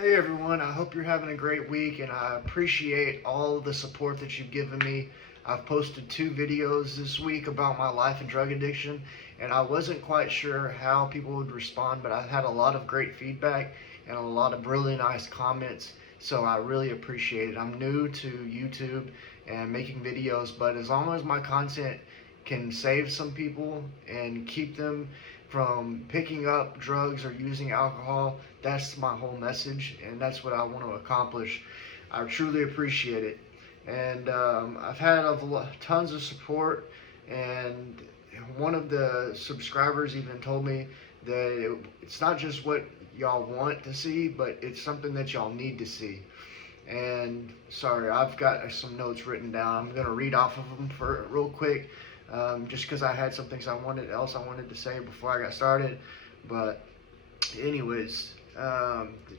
Hey everyone, I hope you're having a great week and I appreciate all the support that you've given me. I've posted 2 videos this week about my life and drug addiction, and I wasn't quite sure how people would respond, but I've had a lot of great feedback and a lot of really nice comments, so I really appreciate it. I'm new to YouTube and making videos, but as long as my content can save some people and keep them from picking up drugs or using alcohol, that's my whole message, and that's what I want to accomplish. I truly appreciate it, and I've had tons of support, and one of the subscribers even told me that it's not just what y'all want to see, but it's something that y'all need to see. And sorry, I've got some notes written down. I'm gonna read off of them for real quick, just because I had some things I wanted to say before I got started. But anyways,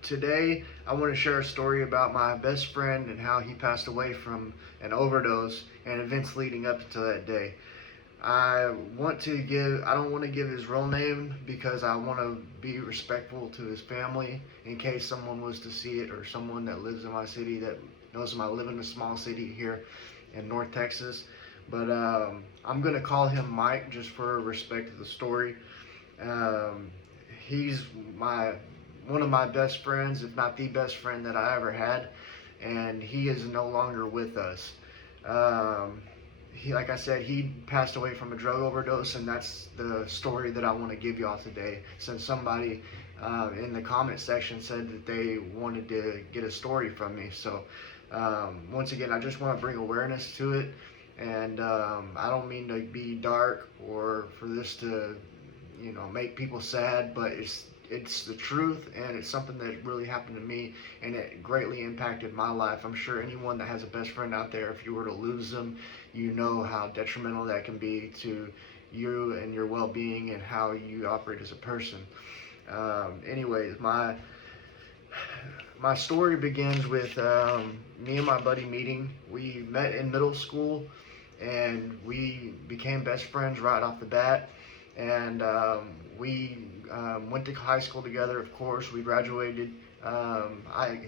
today I want to share a story about my best friend and how he passed away from an overdose and events leading up to that day. I don't want to give his real name because I want to be respectful to his family in case someone was to see it, or someone that lives in my city that knows him. I live in a small city here in North Texas. But I'm going to call him Mike just for respect of the story. He's one of my best friends, if not the best friend that I ever had, and he is no longer with us. Like I said, he passed away from a drug overdose, and that's the story that I want to give y'all today. Since somebody in the comment section said that they wanted to get a story from me, so once again, I just want to bring awareness to it, and I don't mean to be dark or for this to, make people sad, but it's the truth, and it's something that really happened to me, and it greatly impacted my life. I'm sure anyone that has a best friend out there, if you were to lose them, you know how detrimental that can be to you and your well-being and how you operate as a person. Anyways, my story begins with me and my buddy meeting. We met in middle school, and we became best friends right off the bat. And we went to high school together, of course. We graduated.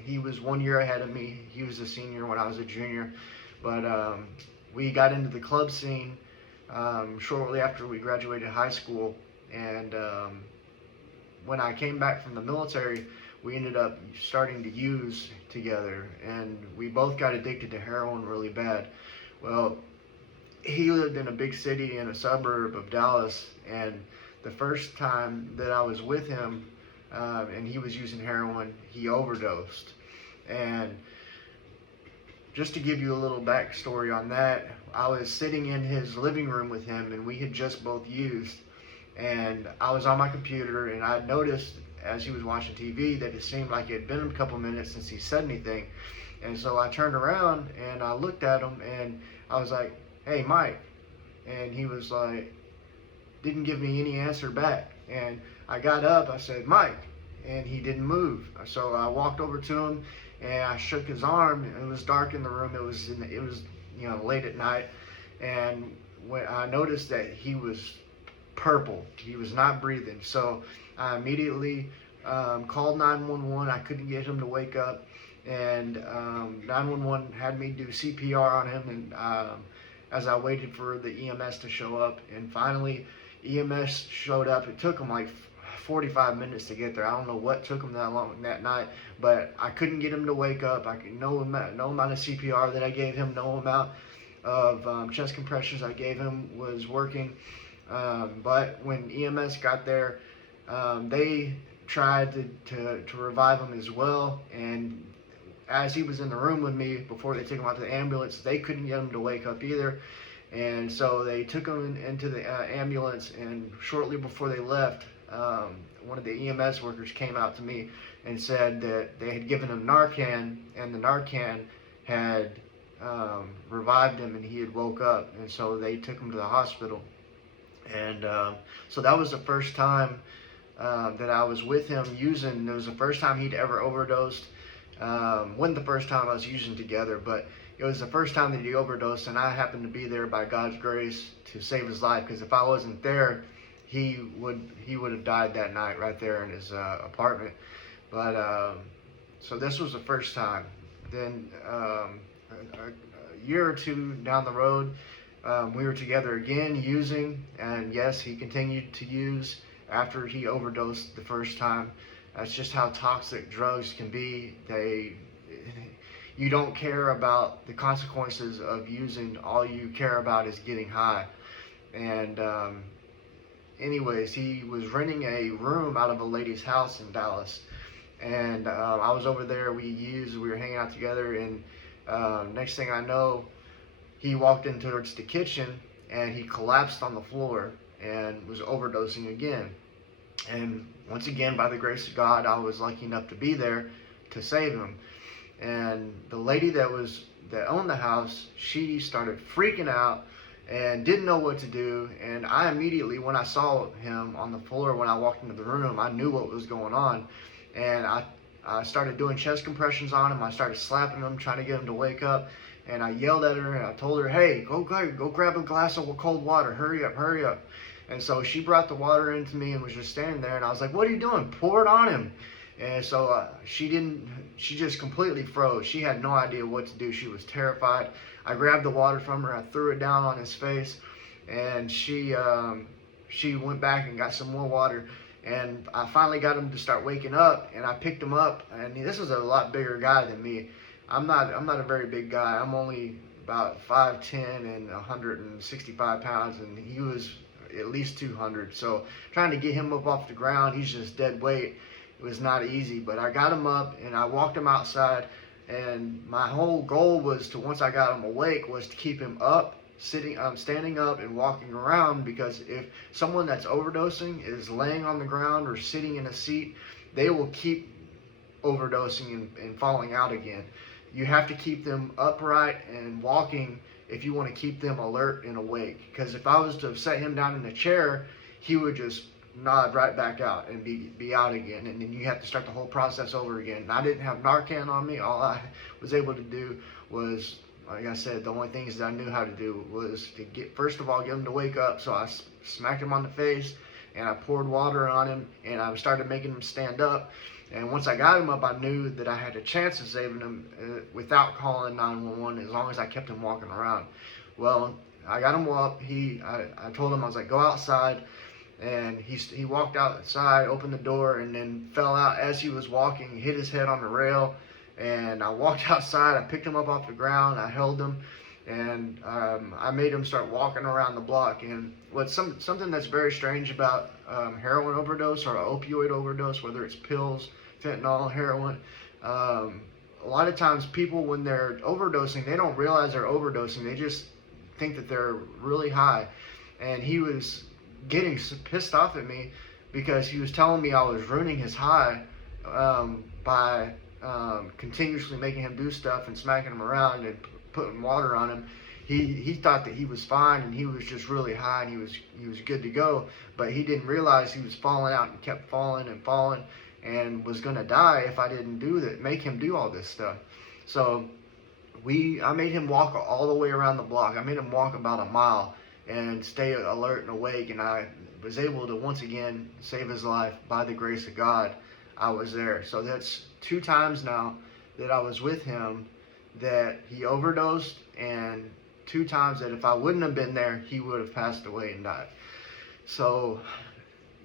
He was 1 year ahead of me. He was a senior when I was a junior. But we got into the club scene shortly after we graduated high school. And when I came back from the military, we ended up starting to use together. And we both got addicted to heroin really bad. Well, he lived in a big city in a suburb of Dallas, and the first time that I was with him and he was using heroin, he overdosed. And just to give you a little backstory on that, I was sitting in his living room with him, and we had just both used, and I was on my computer, and I noticed as he was watching TV that it seemed like it had been a couple minutes since he said anything. And so I turned around and I looked at him, and I was like, "Hey, Mike." And he was like, didn't give me any answer back. And I got up, I said, "Mike," and he didn't move. So I walked over to him and I shook his arm. It was dark in the room. It was late at night, and when I noticed that he was purple, he was not breathing. So I immediately called 911. I couldn't get him to wake up, and 911 had me do CPR on him, and as I waited for the EMS to show up, and finally EMS showed up. It took them like 45 minutes to get there. I don't know what took him that long that night, but I couldn't get him to wake up. No amount of CPR that I gave him, no amount of chest compressions I gave him was working. But when EMS got there, they tried to revive him as well, and as he was in the room with me before they took him out to the ambulance, they couldn't get him to wake up either. And so they took him into the ambulance, and shortly before they left, one of the EMS workers came out to me and said that they had given him Narcan, and the Narcan had revived him, and he had woke up. And so they took him to the hospital. And so that was the first time that I was with him using. It was the first time he'd ever overdosed. Wasn't the first time I was using together, but it was the first time that he overdosed, and I happened to be there by God's grace to save his life, because if I wasn't there, he would have died that night right there in his apartment. But So this was the first time. Then a year or two down the road, we were together again using, and yes, he continued to use after he overdosed the first time. That's just how toxic drugs can be. You don't care about the consequences of using. All you care about is getting high. And anyways, he was renting a room out of a lady's house in Dallas, and I was over there. We were hanging out together, and next thing I know, he walked in towards the kitchen and he collapsed on the floor and was overdosing again. And once again, by the grace of God, I was lucky enough to be there to save him. And the lady that owned the house, she started freaking out and didn't know what to do. And I immediately, when I saw him on the floor, when I walked into the room, I knew what was going on. And I started doing chest compressions on him. I started slapping him, trying to get him to wake up. And I yelled at her and I told her, hey, go grab a glass of cold water. Hurry up, hurry up. And so she brought the water into me and was just standing there. And I was like, what are you doing? Pour it on him. And so she just completely froze. She had no idea what to do. She was terrified. I grabbed the water from her. I threw it down on his face. And she went back and got some more water. And I finally got him to start waking up. And I picked him up. And this was a lot bigger guy than me. I'm not a very big guy. I'm only about 5'10" and 165 pounds, and he was at least 200. So trying to get him up off the ground, he's just dead weight. It was not easy, but I got him up and I walked him outside, and my whole goal was to, once I got him awake, was to keep him up, standing up and walking around, because if someone that's overdosing is laying on the ground or sitting in a seat, they will keep overdosing and falling out again. You have to keep them upright and walking if you want to keep them alert and awake. Because if I was to set him down in a chair, he would just nod right back out and be out again. And then you have to start the whole process over again. And I didn't have Narcan on me. All I was able to do was, like I said, the only things that I knew how to do was to first of all, get him to wake up. So I smacked him on the face and I poured water on him and I started making him stand up. And once I got him up, I knew that I had a chance of saving him without calling 911, as long as I kept him walking around. Well, I got him up. I told him, I was like, go outside. And he walked outside, opened the door, and then fell out as he was walking, hit his head on the rail. And I walked outside. I picked him up off the ground. I held him, and I made him start walking around the block. And what's something that's very strange about heroin overdose or opioid overdose, whether it's pills, fentanyl, heroin, a lot of times people, when they're overdosing, they don't realize they're overdosing. They just think that they're really high. And he was getting pissed off at me because he was telling me I was ruining his high by continuously making him do stuff and smacking him around and putting water on him. He thought that he was fine and he was just really high and he was good to go, but he didn't realize he was falling out and kept falling and falling and was gonna die if I didn't make him do all this stuff. So I made him walk all the way around the block. I made him walk about a mile and stay alert and awake, and I was able to once again save his life by the grace of God. I was there. So that's 2 times now that I was with him that he overdosed, and 2 times that if I wouldn't have been there, he would have passed away and died. So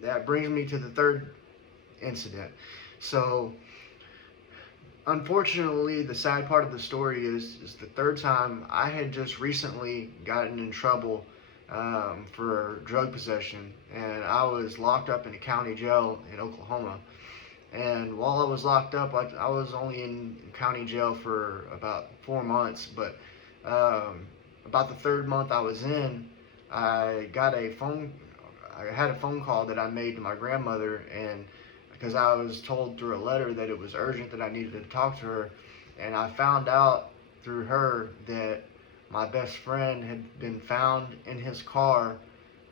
that brings me to the 3rd incident. So unfortunately, the sad part of the story is the 3rd time I had just recently gotten in trouble for drug possession, and I was locked up in a county jail in Oklahoma. And while I was locked up, I was only in county jail for about 4 months, but about the 3rd month I was in, I had a phone call that I made to my grandmother, and because I was told through a letter that it was urgent that I needed to talk to her, and I found out through her that my best friend had been found in his car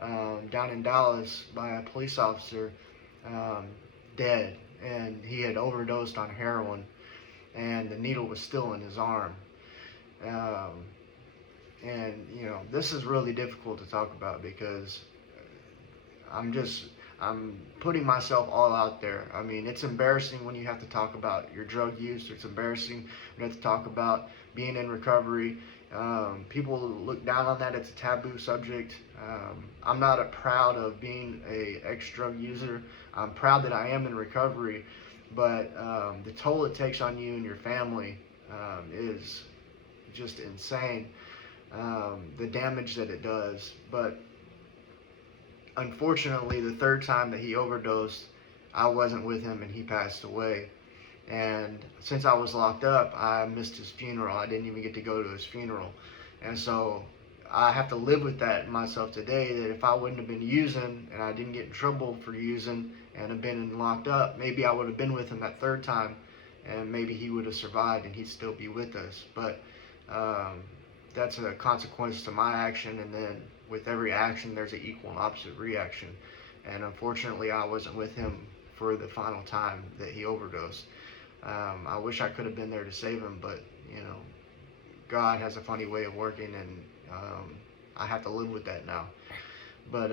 down in Dallas by a police officer, dead, and he had overdosed on heroin, and the needle was still in his arm. And this is really difficult to talk about because I'm putting myself all out there. I mean, it's embarrassing when you have to talk about your drug use. It's embarrassing when you have to talk about being in recovery. People look down on that. It's a taboo subject. I'm not proud of being a ex-drug user. I'm proud that I am in recovery, but the toll it takes on you and your family is just insane. The damage that it does. But unfortunately, the third time that he overdosed, I wasn't with him and he passed away. And since I was locked up, I missed his funeral. I didn't even get to go to his funeral. And so I have to live with that in myself today, that if I wouldn't have been using and I didn't get in trouble for using and have been locked up, maybe I would have been with him that third time and maybe he would have survived and he'd still be with us. But that's a consequence to my action, and then with every action there's an equal and opposite reaction. And unfortunately, I wasn't with him for the final time that he overdosed. I wish I could have been there to save him, but you know, God has a funny way of working, and I have to live with that now. But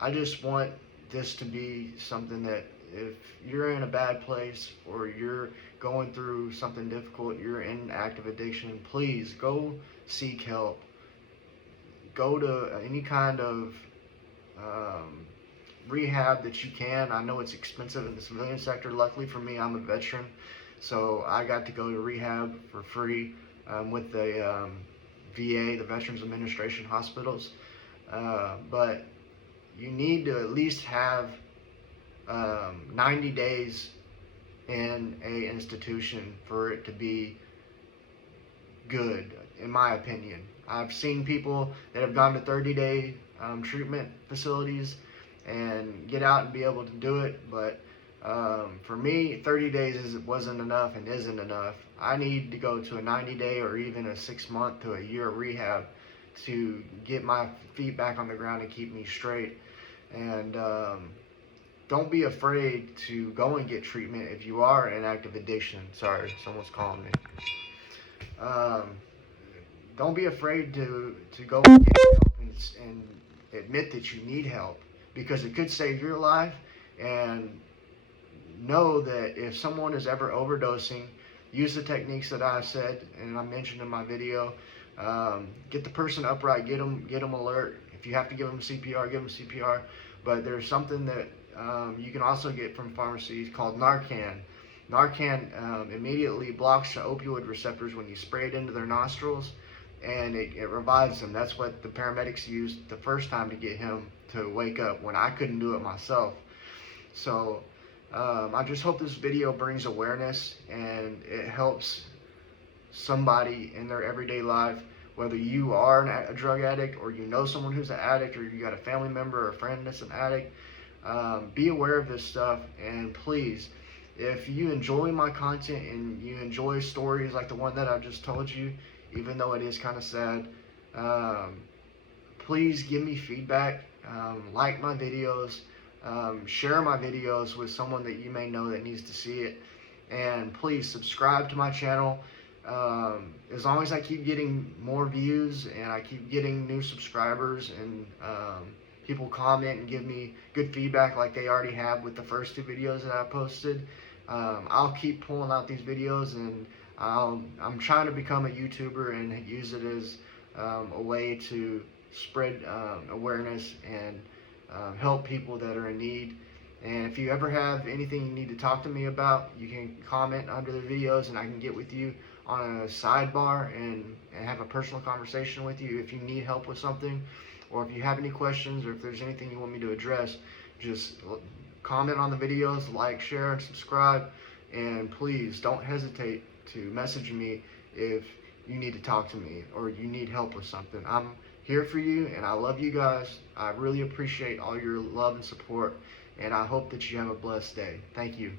I just want this to be something that if you're in a bad place or you're going through something difficult, you're in active addiction, please go seek help. Go to any kind of rehab that you can. I know it's expensive in the civilian sector. Luckily for me, I'm a veteran, so I got to go to rehab for free with the VA, the Veterans Administration hospitals. But you need to at least have 90 days in a institution for it to be good, in my opinion. I've seen people that have gone to 30-day treatment facilities and get out and be able to do it, but for me, 30 days wasn't enough and isn't enough. I need to go to a 90-day or even a 6-month to a year rehab to get my feet back on the ground and keep me straight. And don't be afraid to go and get treatment if you are in active addiction. Sorry, someone's calling me. Don't be afraid to go and get help and admit that you need help, because it could save your life. And know that if someone is ever overdosing, use the techniques that I said and I mentioned in my video. Get the person upright, get them alert. If you have to give them CPR, give them CPR. But there's something that you can also get from pharmacies called Narcan. Narcan immediately blocks the opioid receptors when you spray it into their nostrils, and it revives them. That's what the paramedics used the first time to get him to wake up when I couldn't do it myself. So I just hope this video brings awareness and it helps somebody in their everyday life, whether you are a drug addict or you know someone who's an addict or you got a family member or a friend that's an addict. Be aware of this stuff, and please, if you enjoy my content and you enjoy stories like the one that I've just told you, even though it is kind of sad, please give me feedback, like my videos, share my videos with someone that you may know that needs to see it, and please subscribe to my channel. As long as I keep getting more views and I keep getting new subscribers and people comment and give me good feedback like they already have with the first 2 videos that I posted, I'll keep pulling out these videos, and I'm trying to become a YouTuber and use it as a way to spread awareness and help people that are in need. And if you ever have anything you need to talk to me about, you can comment under the videos and I can get with you on a sidebar and have a personal conversation with you if you need help with something, or if you have any questions, or if there's anything you want me to address. Just comment on the videos, like, share, and subscribe. And please don't hesitate to message me if you need to talk to me or you need help with something. I'm here for you, and I love you guys. I really appreciate all your love and support, and I hope that you have a blessed day. Thank you.